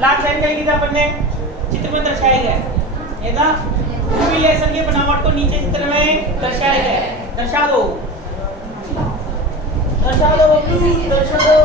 Last line क्या लिखी थी अपन ने चित्र में दर्शाया गया है ये था लेसन की बनावट को नीचे चित्र में दर्शाया गया है। दर्शा दो दर्शा दो दर्शा दो।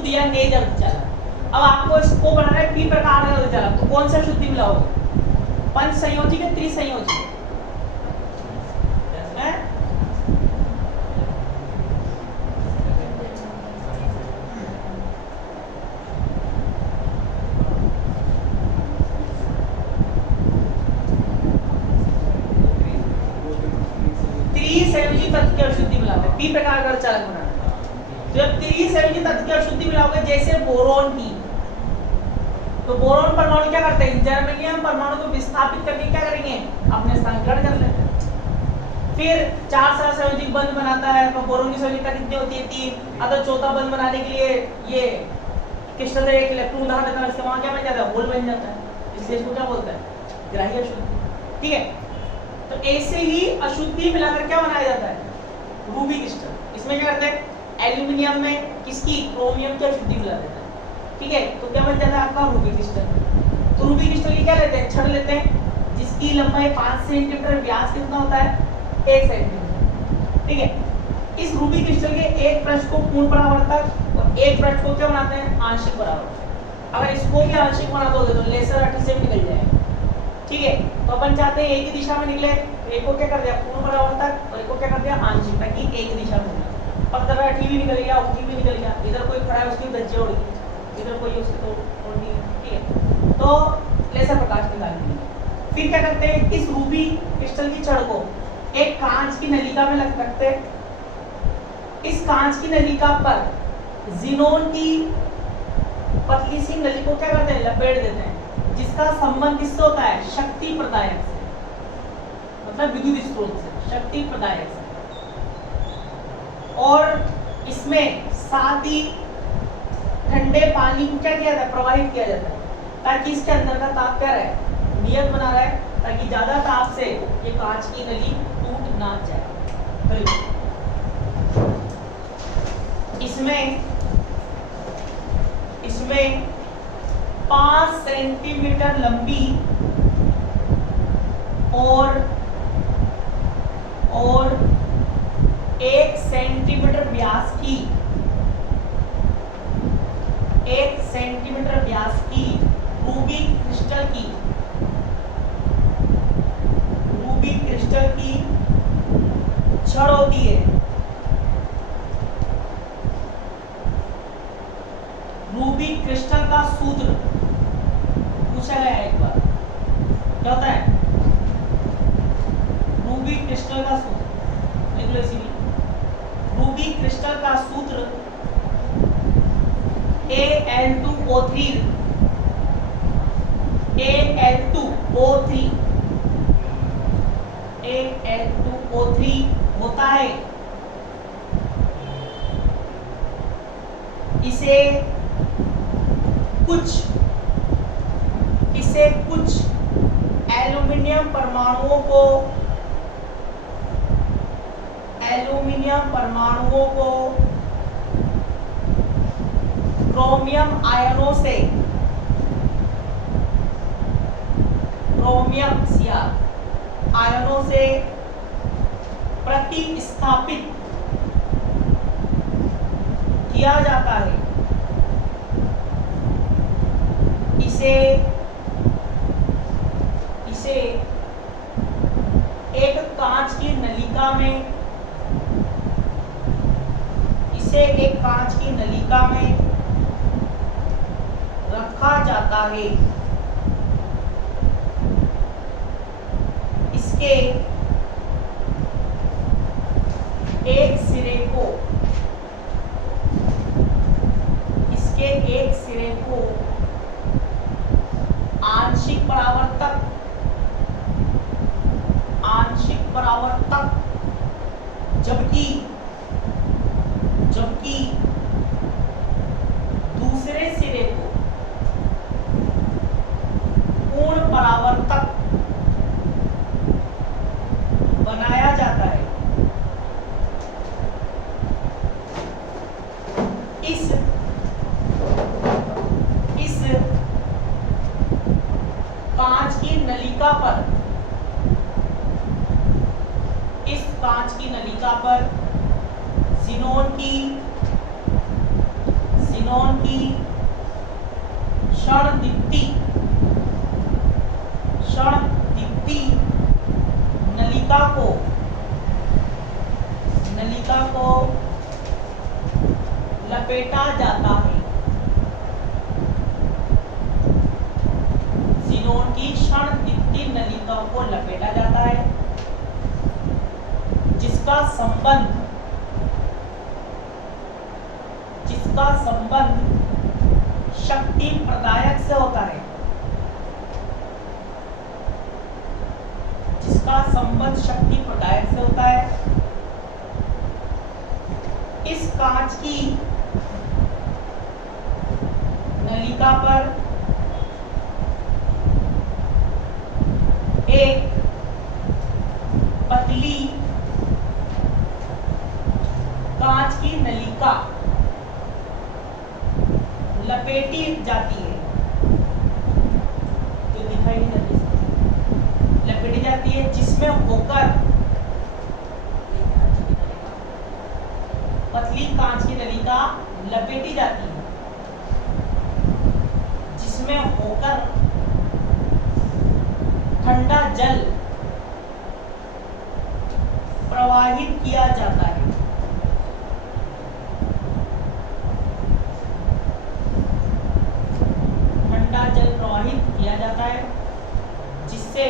शुद्ध या नेज अर्धचालक। अब आपको इसको बनाना है पी प्रकार का अर्धचालक, तो कौन सा शुद्धि मिलाओगे, पंच संयोजी या त्रिसंयोजी? त्रिसंयोजी तत्व की अशुद्धि मिलाते हैं, पी प्रकार का अर्धचालक बनाना। तो जब त्रिसंयोजी तत्व की अशुद्धि मिलाओगे, जैसे बोरोन की, तो बोरोन परमाणु क्या करते हैं, जर्मेनियम परमाणु को विस्थापित करके क्या करेंगे, अपने स्थान ग्रहण कर लेते हैं। फिर 4 सहसंयोजी बंध बनाता है, तो बोरोन की संयोजिकता कितनी होती है, 3। अगर चौथा बंध बनाने के लिए ये क्रिस्टल से एक इलेक्ट्रॉन उधार देता है, इसके वहां क्या बन जाता है, होल बन जाता है, इसलिए इसको क्या बोलते हैं, ग्राही अशुद्धि। ठीक है, तो ऐसे ही अशुद्धि मिलाकर क्या बनाया जाता है, रूबी क्रिस्टल। इसमें क्या करते हैं, एल्यूमिनियम में किसकी, क्रोमियम की अशुद्धि मिला देते हैं। ठीक है, तो क्या बन जाता है आपका रूबी क्रिस्टल। तो रूबी क्रिस्टल की क्या लेते हैं, छड़ लेते हैं, जिसकी लंबाई 5 सेंटीमीटर, व्यास कितना होता है, 1 सेंटीमीटर। ठीक है, इस रूबी क्रिस्टल के एक पृष्ठ को पूर्ण परावर्तक और एक पृष्ठ को क्या बनाते हैं, आंशिक परावर्तक। अगर इसको भी आंशिक बना दोगे तो लेजर अटैक से भी निकल जाएगा। ठीक है, तो अपन चाहते हैं एक ही दिशा में निकले, तो एक को क्या कर दिया पूर्ण परावर्तक और एक को क्या कर दिया आंशिक, ताकि एक दिशा में निकले। पत्थर बैठी भी निकल गया, उठी भी निकल गया, इधर कोई खड़ा है उसकी धज्जियां उड़ गई, इधर कोई उसकी तो उड़ गई। ठीक है, तो लेजर प्रकाश निकाल दिया। फिर क्या करते हैं, इस रूबी क्रिस्टल की छड़ को एक कांच की नलिका में रखते हैं। इस कांच की नलिका पर जिनोन की पतली सी नली को क्या करते हैं, लपेट देते हैं, जिसका संबंध किससे होता है, शक्ति प्रदायक से, मतलब विद्युत स्रोत से, शक्ति प्रदायक से। और इसमें साथ ही ठंडे पानी को क्या किया जाता है, प्रवाहित किया जाता है, ताकि इसके अंदर का ताप क्या रहे, नियत बना रहे, ताकि ज्यादा ताप से ये कांच की नली टूट ना जाए। इसमें 5 सेंटीमीटर लंबी और 1 सेंटीमीटर व्यास की, 1 सेंटीमीटर व्यास की रूबी क्रिस्टल की छड़ होती है। रूबी क्रिस्टल का सूत्र पूछा गया है एक बार, क्या होता है, रूबी क्रिस्टल का सूत्र लिख लो इसीलिए। रूबी क्रिस्टल का सूत्र Al2O3 होता है। इसे कुछ एल्यूमिनियम परमाणुओं को क्रोमियम आयनों से प्रतिस्थापित किया जाता है। इसे एक कांच की नलिका में रखा जाता है। इसके एक सिरे को आंशिक परावर्तक जबकि दूसरे सिरे को पूर्ण परावर्तक बनाया जाता है। इस कांच की जिनोन क्षणदीप्ति नलिका को लपेटा जाता है। ज़ीनोन की क्षणदीप्ति नलिका को लपेटा जाता है, जिसका संबंध शक्ति प्रदायक से होता है। जिसका संबंध शक्ति प्रदायक से होता है। इस कांच की नलिका पर एक पतली कांच की नलिका लपेटी जाती है, जो दिखाई नहीं जाती, लपेटी जाती है, जिसमें होकर पतली कांच की नलिका लपेटी जाती है, जिसमें होकर ठंडा जल प्रवाहित किया जाता है। ठंडा जल प्रवाहित किया जाता है, जिससे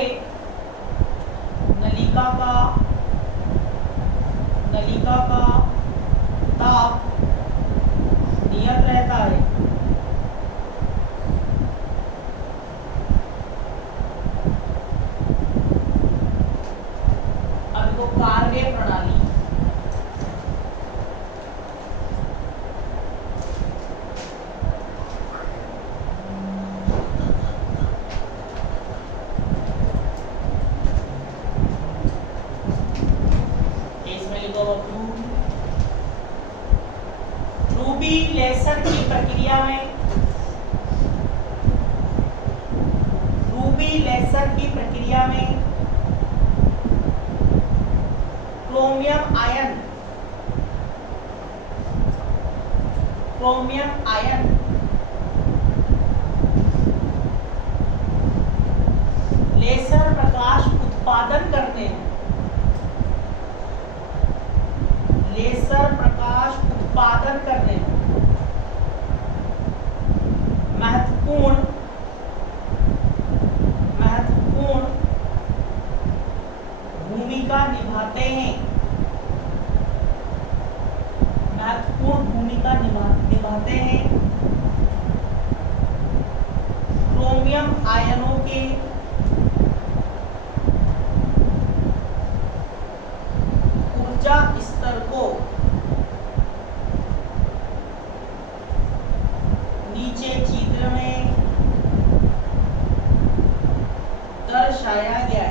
नलिका का ताप नियत रहता है। अब देखो कार्य प्रणाली। इसमें लिखो रूबी लेसर की प्रक्रिया में क्रोमियम आयन लेसर प्रकाश उत्पादन करते हैं। लेसर प्रकाश उत्पादन करने में महत्वपूर्ण भूमिका निभाते हैं। क्रोमियम आयनों के ऊर्जा स्तर को नीचे चित्र में दर्शाया गया है।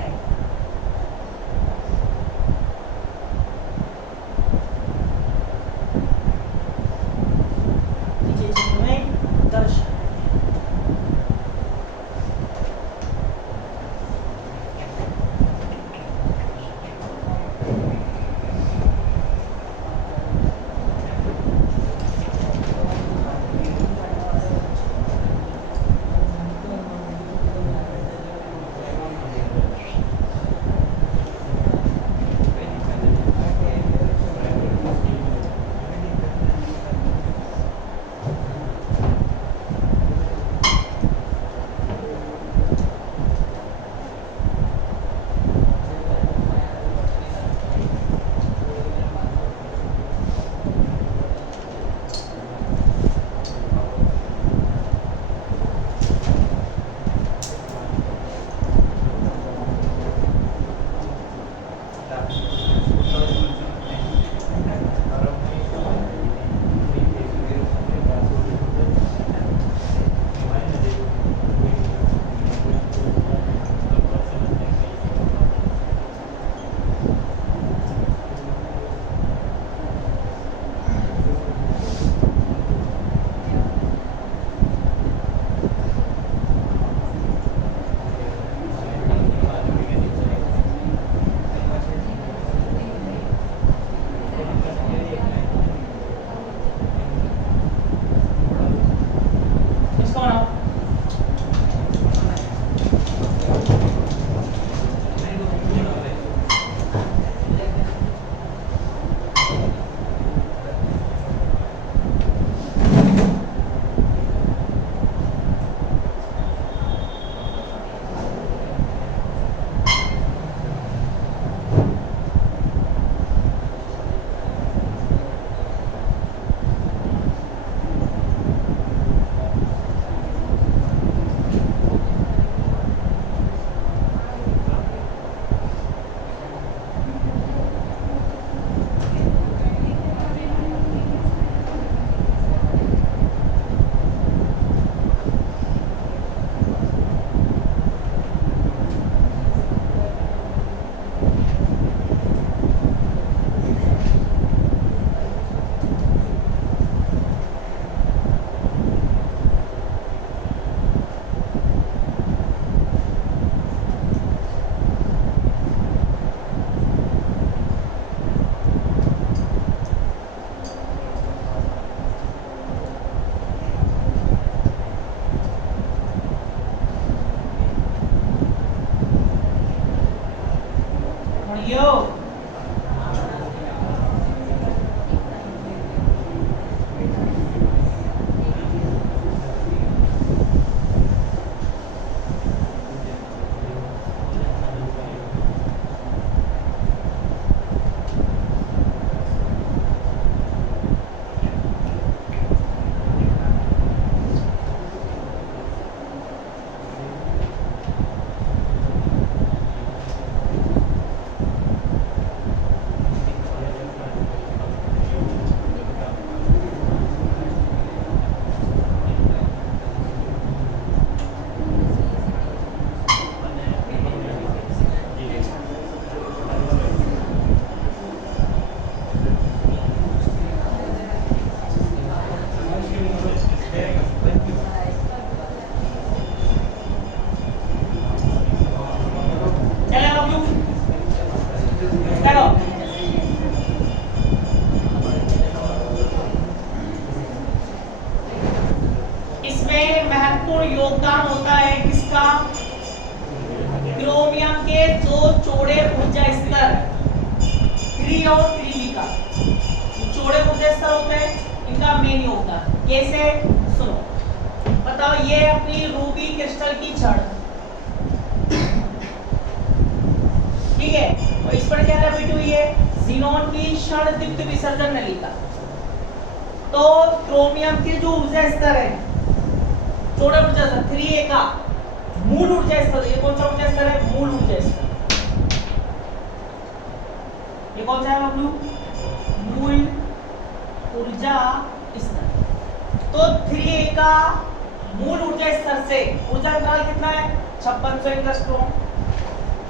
महत्वपूर्ण योगदान होता है किसका? क्रोमियम के दो चौड़े ऊर्जा स्तर 3 और 3b का। चौड़े ऊर्जा स्तर होते हैं, इनका मेन योगदान कैसे? सुनो, बताओ। ये अपनी रूबी क्रिस्टल की छड़, ठीक है, और इस पर क्या लपेटी हुई है? ज़ीनोन की क्षण दीप्त विसर्जन नलिका। तो क्रोमियम के जो ऊर्जा स्तर है, चौड़े ऊर्जा स्तर 3a का मूल ऊर्जा स्तर, ये कौन सा ऊर्जा स्तर है? मूल ऊर्जा स्तर। ये कौन सा है बबलू? मूल ऊर्जा स्तर। तो 3a का मूल ऊर्जा स्तर से ऊर्जा अंतराल कितना है? 5600 एंगस्ट्रॉम।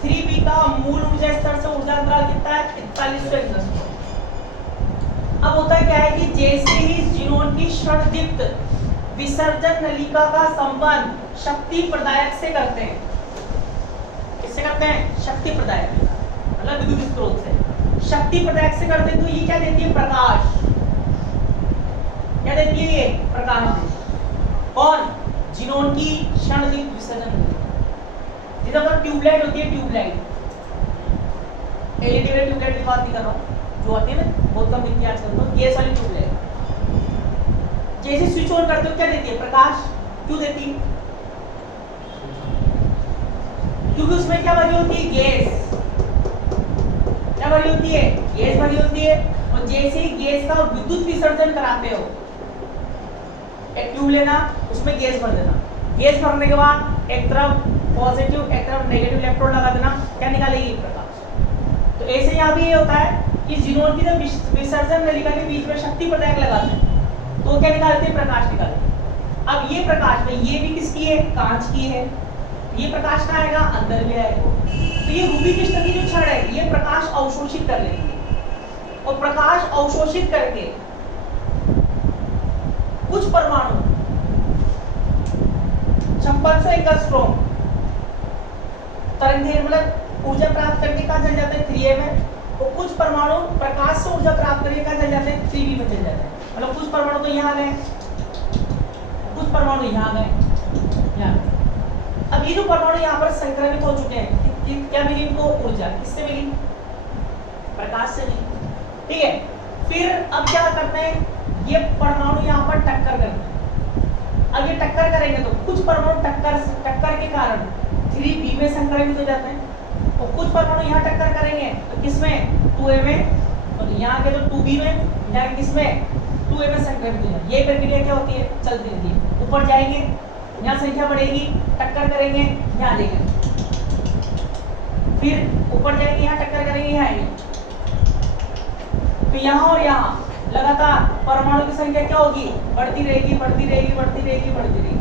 3b का मूल ऊर्जा स्तर से ऊर्जा अंतराल कितना है? 4100 एंगस्ट्रॉम। अब होता है क्या है कि जैसे ही ज़ीनोन की क्षणदीप्त विसर्जन नलिका का संबंध शक्ति प्रदायक से करते हैं। किससे करते हैं? शक्ति प्रदायक, मतलब विद्युत स्रोत से। शक्ति प्रदायक से करते हैं तो ये क्या देती है? प्रकाश। क्या देती है? ये प्रकाश देती है। कौन? ज़ीनोन की क्षणदीप्त विसर्जन नलिका। जैसे अपना ट्यूबलाइट होती है, ट्यूबलाइट, एलईडी वाली ट्यूबलाइट की बात नहीं कर रहा हूँ, जो आती है ना, बहुत कम मिलती है आजकल, तो गैस वाली ट्यूबलाइट। जैसे स्विच ऑन करते हो क्या देती है? प्रकाश। क्यों देती है? क्योंकि उसमें क्या भरी होती है? गैस। क्या भरी होती है? गैस भरी होती है। और जैसे ही गैस का विद्युत विसर्जन कराते हो, एक ट्यूब लेना, उसमें गैस भर देना। गैस भरने के बाद एक तरफ पॉजिटिव, एक तरफ नेगेटिव इलेक्ट्रोड लगा देना, क्या निकालेगी? प्रकाश। तो ऐसे यहाँ भी ये होता है कि ज़ीनोन की जब विसर्जन नलिका के बीच में शक्ति प्रदायक लगाते हैं तो क्या निकालते हैं? प्रकाश निकालते हैं। अब ये प्रकाश में, ये भी किसकी है? कांच की है। ये प्रकाश कहाँ आएगा? अंदर में आएगा। तो ये रूबी क्रिस्टल की जो छड़ है, ये प्रकाश अवशोषित कर लेती है, और प्रकाश अवशोषित करके कुछ परमाणु 5600 एंगस्ट्रॉम तरंग मतलब ऊर्जा प्राप्त करके कहाँ चल जाते हैं? 3a में। और कुछ परमाणु प्रकाश से ऊर्जा प्राप्त करके कहाँ चल जाते हैं? 3b में चल जाते हैं। मतलब कुछ परमाणु तो यहाँ गए, कुछ परमाणु यहाँ गए, यहाँ। अब ये जो परमाणु यहाँ पर संक्रमित हो चुके हैं, क्या मिली इनको? ऊर्जा। किससे मिली? प्रकाश से मिली, ठीक है। फिर अब क्या करते हैं? ये परमाणु यहाँ पर टक्कर करते हैं। अब ये टक्कर करेंगे तो कुछ परमाणु टक्कर के कारण 3b में संक्रमित हो जाते हैं, और कुछ परमाणु यहाँ टक्कर करेंगे तो किसमें? 2a में, और यहाँ के तो 2b में, यहाँ किसमें? 2a में संक्रमित हो जाए। ये प्रक्रिया क्या होती है? चलती रहती है। ऊपर जाएंगे, यहाँ संख्या बढ़ेगी, टक्कर करेंगे, यहाँ देंगे, फिर ऊपर जाएंगे, यहाँ टक्कर करेंगे, यहाँ आएंगे। तो यहाँ और यहाँ लगातार परमाणु की संख्या क्या होगी? बढ़ती रहेगी, बढ़ती रहेगी, बढ़ती रहेगी, बढ़ती रहेगी।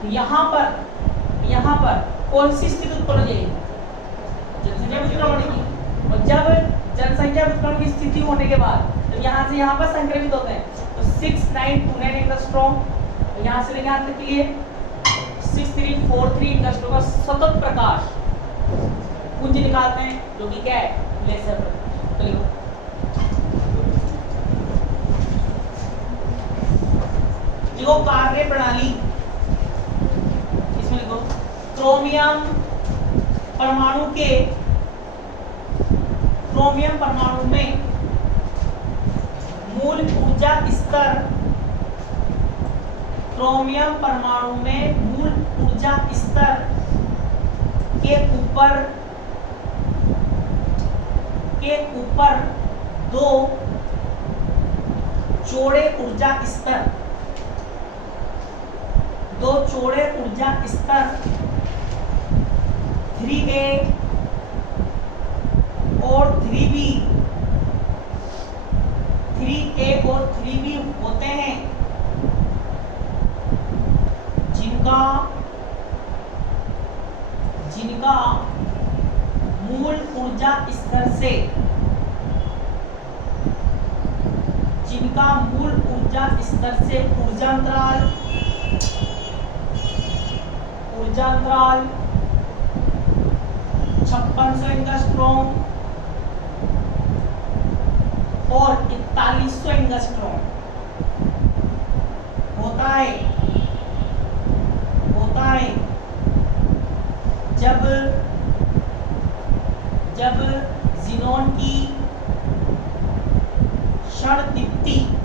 तो यहाँ पर कौन सी स्थिति उत्पन्न हो जाएगी? जनसंख्या व्युत्क्रमण की। और जब जनसंख्या व्युत्क्रमण की स्थिति होने के बाद तो यहाँ से यहाँ पर संक्रमित होते हैं, तो 6929 एंगस्ट्रॉम, यहाँ से लेके यहाँ तक के लिए 6343 एंगस्ट्रॉम का सतत प्रकाश पुंज निकालते हैं, जो कि क्या है? लेजर प्रकाश। तो लिखो, देखो कार्य प्रणाली, इसमें लिखो क्रोमियम परमाणु में मूल ऊर्जा स्तर, क्रोमियम परमाणु में मूल ऊर्जा स्तर के ऊपर दो चौड़े ऊर्जा स्तर 3a और 3b, 3a और 3b होते हैं, जिनका मूल ऊर्जा स्तर से ऊर्जा अंतराल 5600 एंगस्ट्रॉम और 4100 एंगस्ट्रॉम होता है। दीप्ति,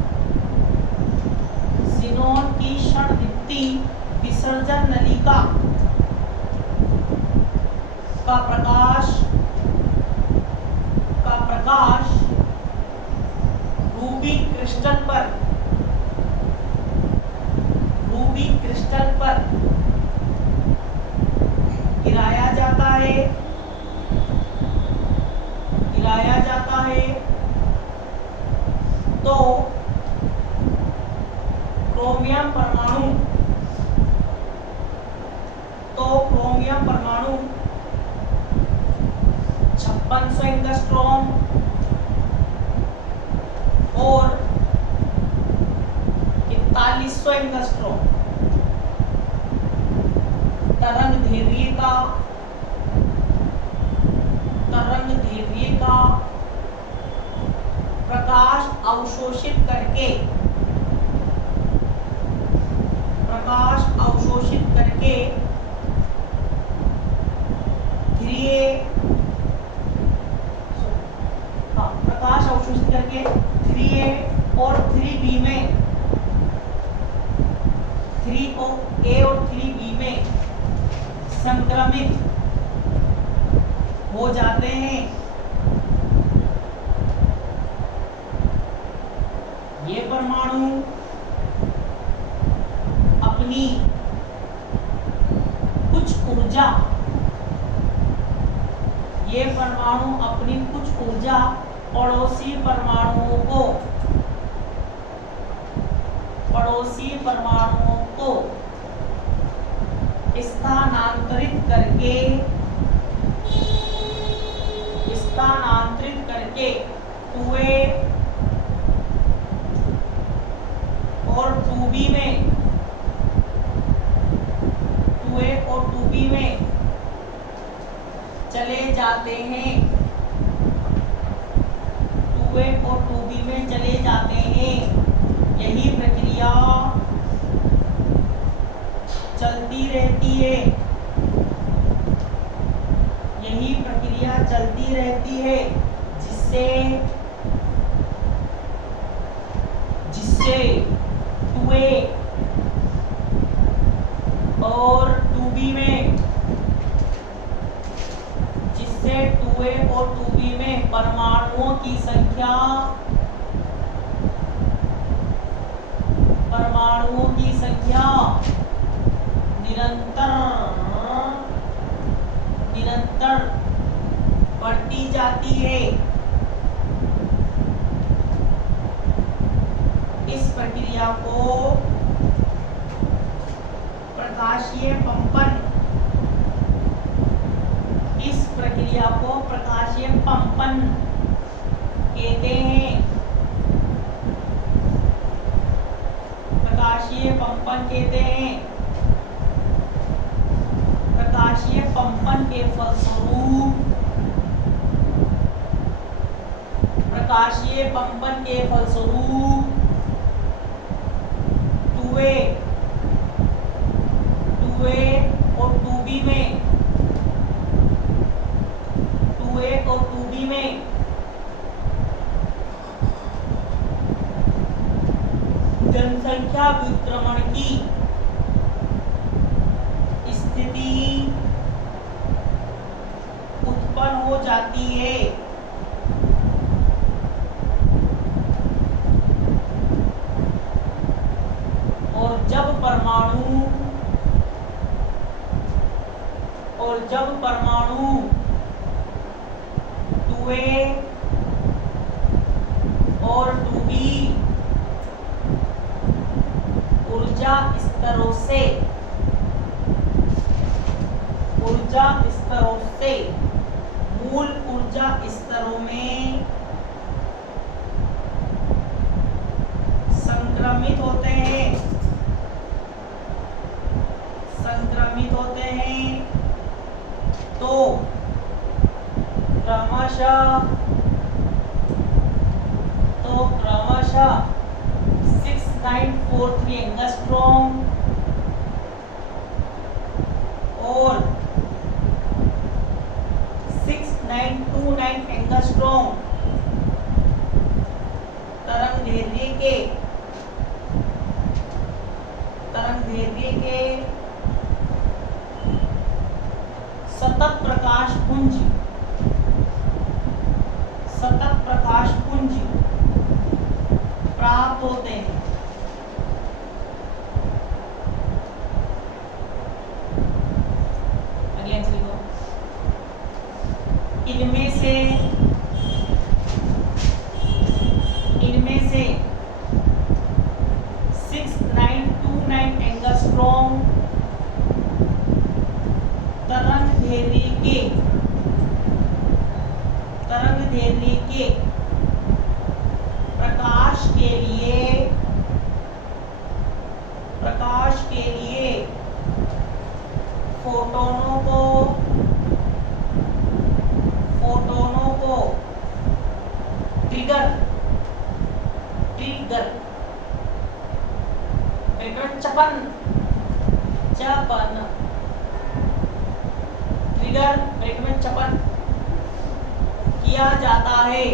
ज़ीनॉन की क्षण दीप्ति विसर्जन नलिका का प्रकाश रूबी क्रिस्टल पर गिराया जाता है तो क्रोमियम परमाणु 5600 एंगस्ट्रॉम और 4100 एंगस्ट्रॉम तरंग दैर्घ्य का प्रकाश अवशोषित करके प्रकाश अवशोषित करके 3A और 3B में 3A और 3B में संक्रमित हो जाते हैं। ये परमाणु अपनी कुछ ऊर्जा पड़ोसी परमाणुओं को स्थानांतरित करके 2A और 2B में चले जाते हैं। 2A और 2B में चले जाते हैं। यही प्रक्रिया चलती रहती है जिससे 2A और 2B में परमाणुओं की संख्या निरंतर बढ़ती जाती है। इस प्रक्रिया को प्रकाशीय पंपन कहते हैं। प्रकाशीय पंपन के फलस्वरूप 2A और 2B में जनसंख्या विक्रमण की स्थिति उत्पन्न हो जाती है। और जब परमाणु 2A और 2B ऊर्जा स्तरों से मूल ऊर्जा स्तरों में संक्रमित होते हैं तो क्रमशः 6943 एंगस्ट्रॉम और 6929 एंगस्ट्रॉम तरंगदैर्घ्य के सतत प्रकाश पुंज प्राप्त होते हैं। अगले आंसर लिखो। इनमें से 6929 एंगस्ट्रॉम तरंगदैर्घ्य के प्रकाश के लिए फोटोनों को ट्रिगर चपन किया जाता है।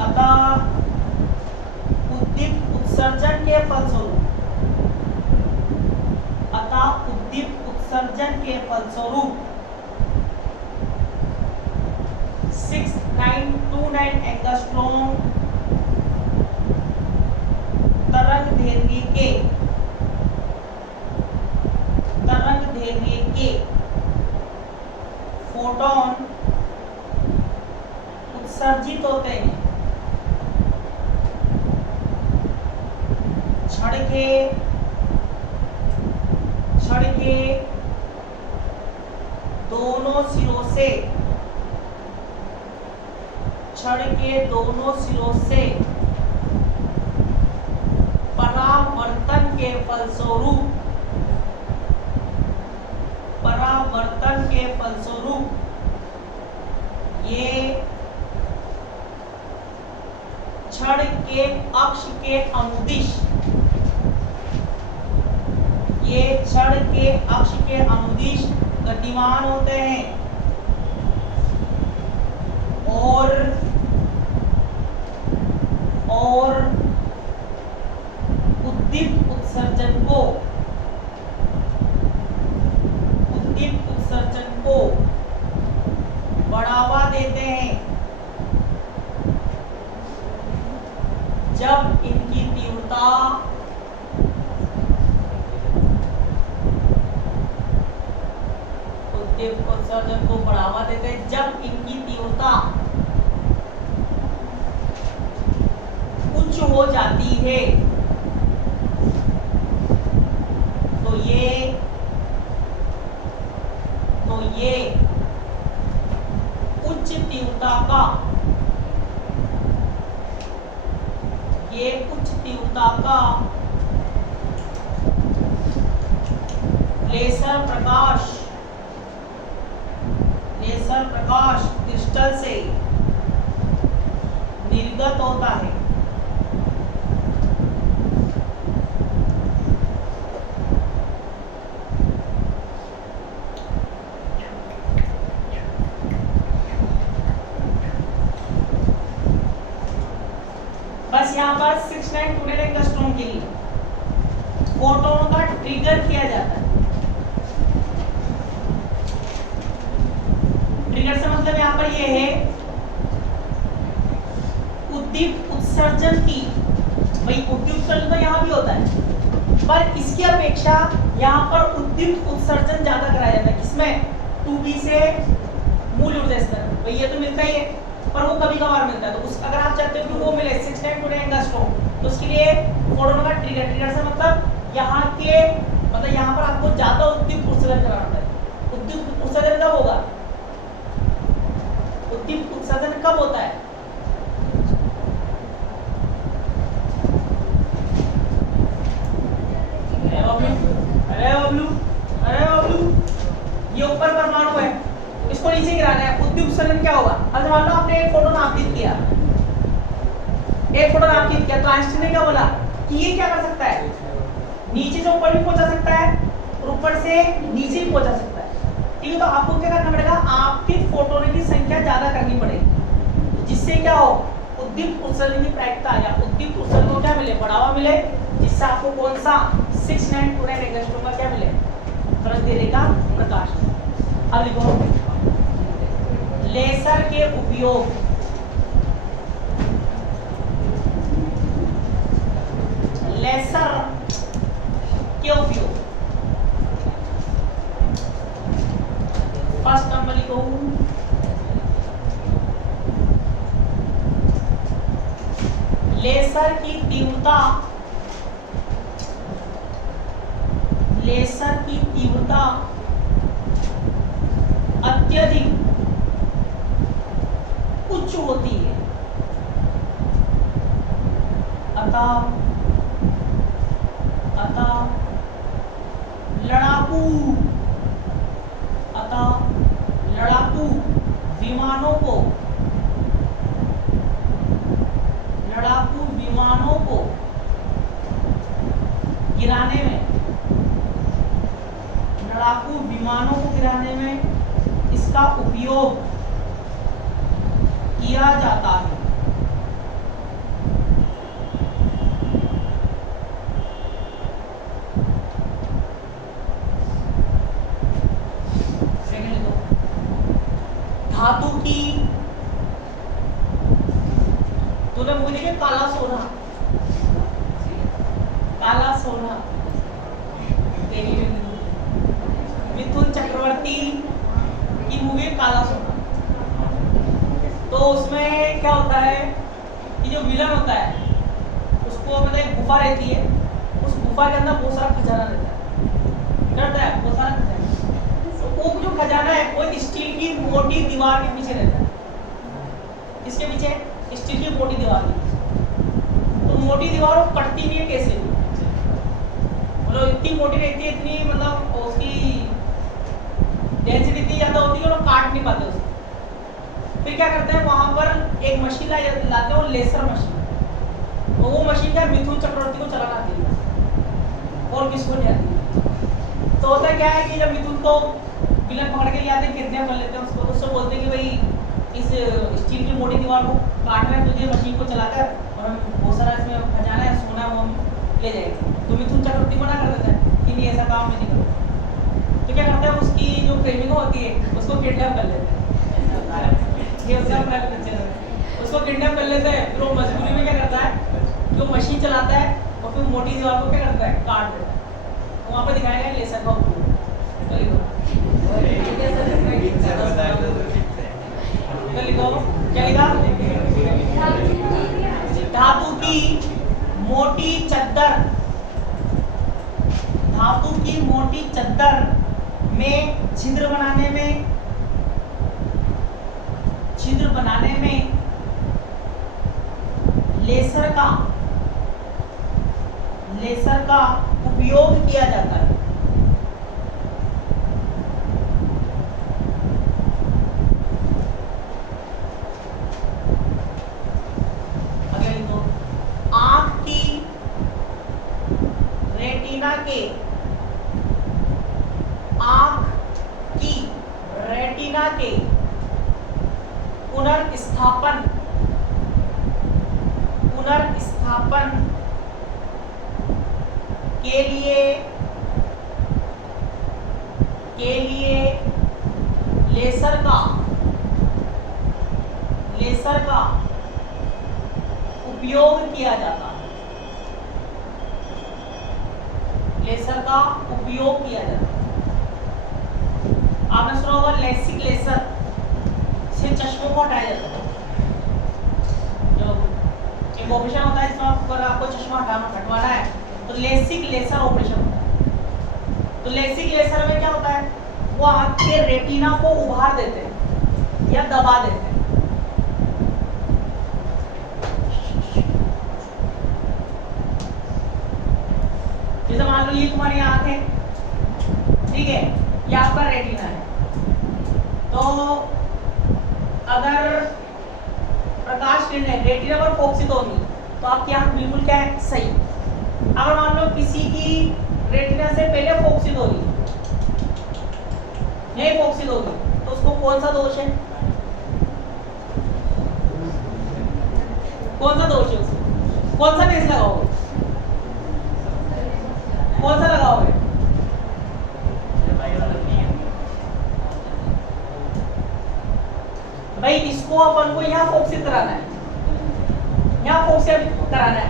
अतः उद्दीप्त उत्सर्जन के फलस्वरूप 6929 एंगस्ट्रॉम तरंगदैर्घ्य के फोटोन उत्सर्जित होते हैं। छड़ के दोनों सिरों से परावर्तन के फलस्वरूप ये छड़ के अक्ष के अनुदिश गतिमान होते हैं और उद्दीप्त उत्सर्जन को बढ़ावा देते हैं जब इनकी तीव्रता उत्सर्जन को बढ़ावा देते हैं जब इनकी तीव्रता उच्च हो जाती है। तो ये उच्च तीव्रता का लेसर प्रकाश क्रिस्टल से निर्गत होता है। बस यहाँ पर 6929 एंगस्ट्रॉम के लिए फोटोन का ट्रिगर किया जाता है। ट्रिगर से मतलब यहाँ पर ये है उद्दीप्त उत्सर्जन की, भाई उद्दीप्त उत्सर्जन तो यहाँ भी होता है पर इसकी अपेक्षा यहाँ पर उद्दीप्त उत्सर्जन ज्यादा कराया जाता है। किसमें? 2b से मूल ऊर्जा स्तर। भाई ये तो मिलता ही है पर वो कभी कभार मिलता है। तो उस अगर आप चाहते हो कि वो मिले 6929 एंगस्ट्रॉम तो उसके लिए फोटोन का ट्रिगर से मतलब यहाँ पर आपको ज्यादा उद्दीप्त उत्सर्जन कराना है। उद्दीप्त उत्सर्जन कब होगा? उद्दीप्त उत्सर्जन कब होता है? अरे बबलू ये ऊपर परमाणु है, इसको नीचे गिराना है। उद्दीप्त उत्सर्जन क्या होगा? अब मान लो आपने एक फोटोन आपतित किया तो आइंस्टीन ने क्या बोला कि ये क्या कर सकता है? नीचे से ऊपर भी पहुंचा सकता है और ऊपर से नीचे भी पहुंचा सकता है। ठीक है, तो आपको क्या करना पड़ेगा, आपके फोटोन की संख्या ज्यादा करनी पड़ेगी, जिससे क्या हो, उद्दीप्त उत्सर्जन की प्रायिकता आ जाए, उद्दीप्त उत्सर्जन को क्या मिले, बढ़ावा मिले, जिससे आपको कौन सा 6929 एंगस्ट्रॉम का क्या मिले, तुरंत दे देगा प्रकाश। अब लिखो लेजर के उपयोग, लेजर के उपयोग, फर्स्ट नंबर लिखो लेजर की तीव्रता, लेजर की तीव्रता अत्यधिक उच्च होती है, अतः लड़ाकू विमानों को गिराने में, लड़ाकू विमानों को गिराने में इसका उपयोग किया जाता है। धातु की, तूने मुझे देखा काला सोना, काला सोना, मिथुन चक्रवर्ती की मूवी काला सोना। तो उसमें क्या होता है कि जो विलन होता है उसको मतलब एक गुफा रहती है, उस गुफा के अंदर बहुत सारा खजाना रहता है बहुत सारा खजाना। तो वो जो खजाना है वो स्टील की मोटी दीवार के पीछे रहता है। इसके पीछे स्टील की मोटी दीवार के पीछे। तो मोटी दीवार वो कटती नहीं है कैसे, मतलब इतनी मोटी रहती है, इतनी मतलब उसकी डेंसिटी इतनी ज्यादा होती है, लोग काट नहीं पाते उसको। फिर क्या करते हैं, वहां पर एक मशीन लाते हैं, लेसर मशीन। तो वो मशीन क्या मिथुन चक्रवर्ती को चलाना आती है और किसको नहीं आती। तो होता क्या है कि जब मिथुन को विलन पकड़ के ले आते हैं, किडनैप कर लेते हैं उसको, उससे बोलते हैं कि भाई इस स्टील की मोटी दीवार को काट रहे हैं तुझे मशीन को चलाकर, और हम बहुत सारा इसमें खजाना है सोना वो हम ले जाएंगे। तो मिथुन चक्रवर्ती मना कर देता है कि नहीं ऐसा काम नहीं करो। तो क्या करता है, उसकी जो प्रेमिका होती है उसको किडनैप कर लेते हैं, ये उसको किडनैप कर लेते हैं। फिर वो मजबूरी में क्या करता है, जो मशीन चलाता है और फिर मोटी दीवार को क्या करता है, काट देता है। वहाँ पर दिखाया गया लेसर का उपयोग। लिखो क्या लिखा, धातु की मोटी चद्दर, धातु की मोटी चद्दर में छिद्र बनाने में लेसर का उपयोग किया जाता है। अगले तो आंख की रेटिना के पुनर्स्थापन के लिए लेसर का उपयोग किया जाता है। लेसर का उपयोग किया जाता है। आपने सुना होगा लेसिक लेसर से चश्मों को हटाया जाता है। जो एक ऑपरेशन होता है जिसमें आपको चश्मा हटवाना है, तो लेसिक लेसर ऑपरेशन होता है। तो लेसिक लेसर में क्या होता है, वो आंख के रेटिना को उभार देते हैं या दबा देते हैं। जैसे मान लो ये तुम्हारी आंख है, ठीक है, ये आपका रेटिना है। तो अगर प्रकाश किरणें रेटिना पर फोकसित होगी तो आपकी आंख बिल्कुल क्या है, सही। अगर मान लो किसी की रेटिना से पहले फोकसित होगी यही फोक्सित होगी, तो उसको कौन सा दोष है? कौन सा दोष है उसको? कौन सा बेस लगाओगे? कौन सा लगाओगे? भाई इसको अपन को यहाँ फोक्सित कराना है, यहाँ फोक्सित कराना है,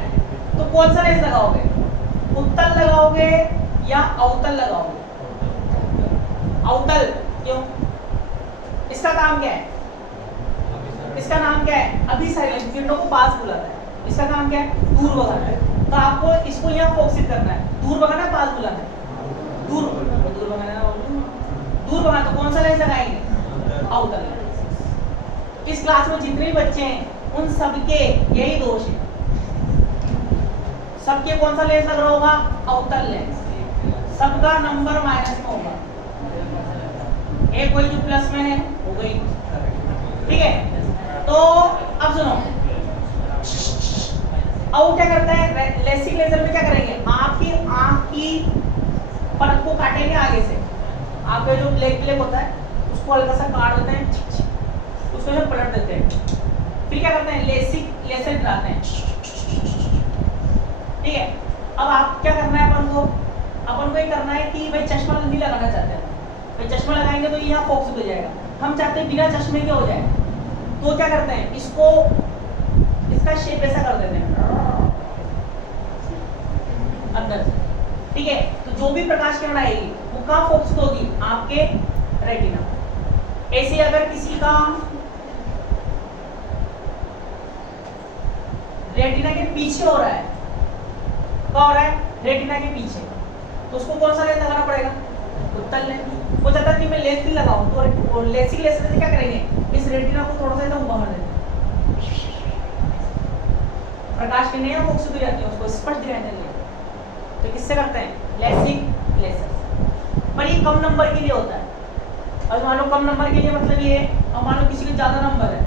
तो कौन सा लेंस लगाओगे? उत्तल लगाओगे या अवतल लगाओगे? अवतल। क्यों? इसका काम क्या है? इसका नाम क्या है? अभिसरण किरणों को पास बुलाता है। इसका काम क्या है? दूर भगाना है। तो आपको इसको यहाँ फोक्सित करना है। दूर भगाना है, पास बुलाना है? दूर भगाना है। दूर भगाना तो कौन सा लेंस लगाएंगे? अवतल। इस क्लास में जितने भी बच्चे हैं उन सबके यही दोष है। सबके कौन सा लेंस लग रहा होगा? अवतल लेंस। सबका नंबर माइनस में होगा, एक कोई जो प्लस में है हो गई। ठीक है, तो अब सुनो, अब क्या करता है लेसिक लेजर में? क्या करेंगे? आपकी आंख की परत को काटेंगे आगे से। आपका जो प्लेट होता है उसको हल्का सा काट देते हैं, उसको जो पलट देते हैं, फिर क्या करते हैं? लेसिक लेजर चलाते हैं। ठीक है, अब आप क्या करना है? अपन को ये करना है कि भाई चश्मा नहीं लगाना चाहते हैं, भाई चश्मा लगाएंगे तो यहाँ फोक्स हो जाएगा। हम चाहते हैं बिना चश्मे के हो जाए, तो क्या करते हैं? इसको इसका शेप ऐसा कर देते हैं अंदर से। ठीक है, तो जो भी प्रकाश किरण आएगी वो कहाँ फोक्स होगी? आपके रेटिना। ऐसे अगर किसी का रेटिना के पीछे हो रहा है, क्या हो रहा है? रेटिना के पीछे, तो उसको कौन सा लेंस लगाना पड़ेगा? उत्तल लेंस। वो चाहता है कि मैं लेंस नहीं लगाऊं, तो लेसिक लेंस से क्या करेंगे? इस रेटिना को थोड़ा सा एकदम बाहर देंगे, प्रकाश की नहीं फोक्स हो जाती है, उसको स्पष्ट दिखाई देने। तो किससे करते हैं? LASIK lens. पर ये कम नंबर के लिए होता है। और मान लो कम नंबर के लिए मतलब ये, और मान लो किसी के ज्यादा नंबर है,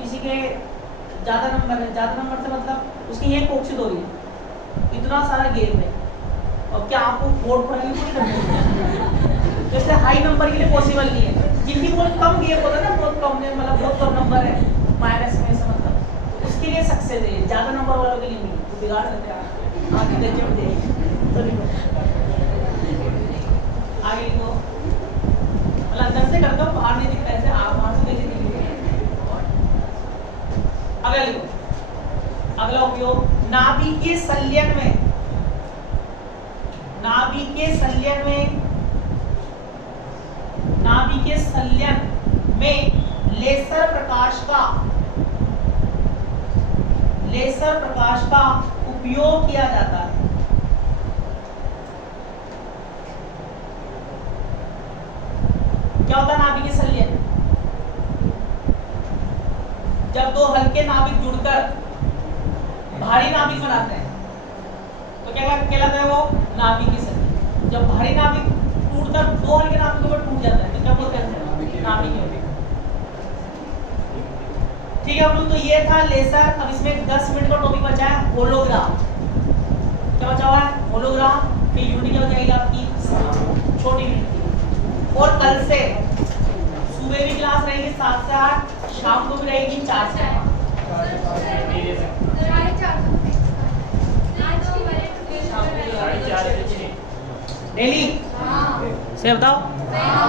किसी के ज्यादा नंबर है, ज्यादा नंबर से मतलब उसकी ये फोक्सित हो रही है, इतना सारा गेम है, और क्या आपको बोर्ड पढ़ाई पूरी करनी है? जैसे हाई नंबर के लिए पॉसिबल नहीं है। जिनकी बहुत कम गेम होता है ना, बहुत कम है, मतलब बहुत कम नंबर है माइनस में से, मतलब उसके लिए सक्सेस है, ज्यादा नंबर वालों के लिए नहीं। तो बिगाड़ देते हैं आगे रिजल्ट दे तो लिखो, आगे लिखो, मतलब अंदर से करता हूँ, बाहर नहीं दिखता है, आप वहां से कैसे लिखोगे? अगला लिखो, अगला उपयोग नाभिकीय संलयन में, नाभिकीय संलयन में लेसर प्रकाश का उपयोग किया जाता है। क्या होता है नाभिकीय संलयन? जब दो हल्के नाभिक जुड़कर भारी नाभिक बनाते हैं तो क्या कहलाता है? वो नाभिकीय संलयन। जब भारी नाभिक टूटकर दो हल्के नाभिकों पर टूट जाता है तो क्या बोलते हैं? नाभिकीय। ठीक है तो ये था लेसर। अब इसमें 10 मिनट का टॉपिक बचा है होलोग्राम। क्या बचा हुआ है? होलोग्राम। फिर यूनिट क्या हो जाएगी आपकी? छोटी यूनिट। और कल से सुबह भी क्लास रहेगी 7 से 8, शाम को भी रहेगी 4 से 8 डेली। से बताओ।